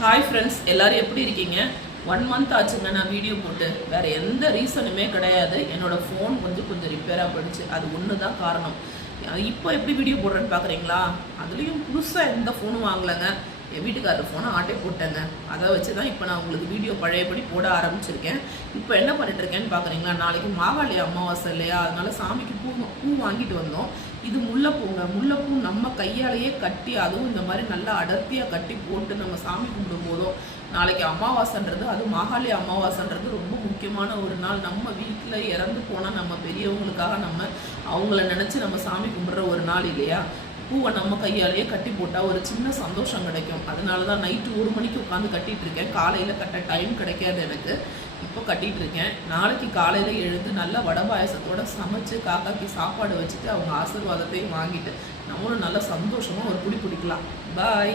Hi friends, எல்லோரும் எப்படி இருக்கீங்க? 1 மந்த் ஆச்சுங்க நான் வீடியோ போட்டு. வேறு எந்த ரீசனுமே கிடையாது. என்னோடய ஃபோன் கொஞ்சம் ரிப்பேராக போயிடுச்சு. அது ஒன்று தான் காரணம். இப்போ எப்படி வீடியோ போடுறேன்னு பார்க்குறீங்களா? அதுலேயும் புதுசாக எந்த ஃபோனும் வாங்கலைங்க. என் வீட்டுக்காரர் ஃபோனை ஆட்டே போட்டேங்க. அதை வச்சு தான் இப்போ நான் உங்களுக்கு வீடியோ பழையபடி போட ஆரம்பிச்சிருக்கேன். இப்போ என்ன பண்ணிட்டுருக்கேன்னு பார்க்குறீங்களா? நாளைக்கு மாகாளி அமாவாசை இல்லையா? அதனால சாமிக்கு பூ வாங்கிட்டு வந்தோம். இது முல்லைப்பூங்க. முல்லைப்பூ நம்ம கையாலேயே கட்டி, அதுவும் இந்த மாதிரி நல்லா அடர்த்தியாக கட்டி போட்டு நம்ம சாமி கும்பிடும் போதும், நாளைக்கு அமாவாசைன்றது, அது மாகாளி அமாவாசைன்றது ரொம்ப முக்கியமான ஒரு நாள். நம்ம வீட்டில் இறந்து போனால் நம்ம பெரியவங்களுக்காக நம்ம அவங்கள நினச்சி நம்ம சாமி கும்பிட்ற ஒரு நாள் இல்லையா? பூவை நம்ம கையாலேயே கட்டி போட்டால் ஒரு சின்ன சந்தோஷம் கிடைக்கும். அதனால தான் நைட்டு 1 மணிக்கு உட்காந்து கட்டிகிட்டு இருக்கேன். காலையில் கட்ட டைம் கிடைக்காது எனக்கு. இப்போ கட்டிகிட்டு இருக்கேன். நாளைக்கு காலையில் எழுந்து நல்லா வடை பாயசத்தோடு சமைச்சு காக்காக்கு சாப்பாடு வச்சுட்டு அவங்க ஆசீர்வாதத்தையும் வாங்கிட்டு நம்மளும் நல்லா சந்தோஷமாக ஒரு குடி குடிக்கலாம். பாய்.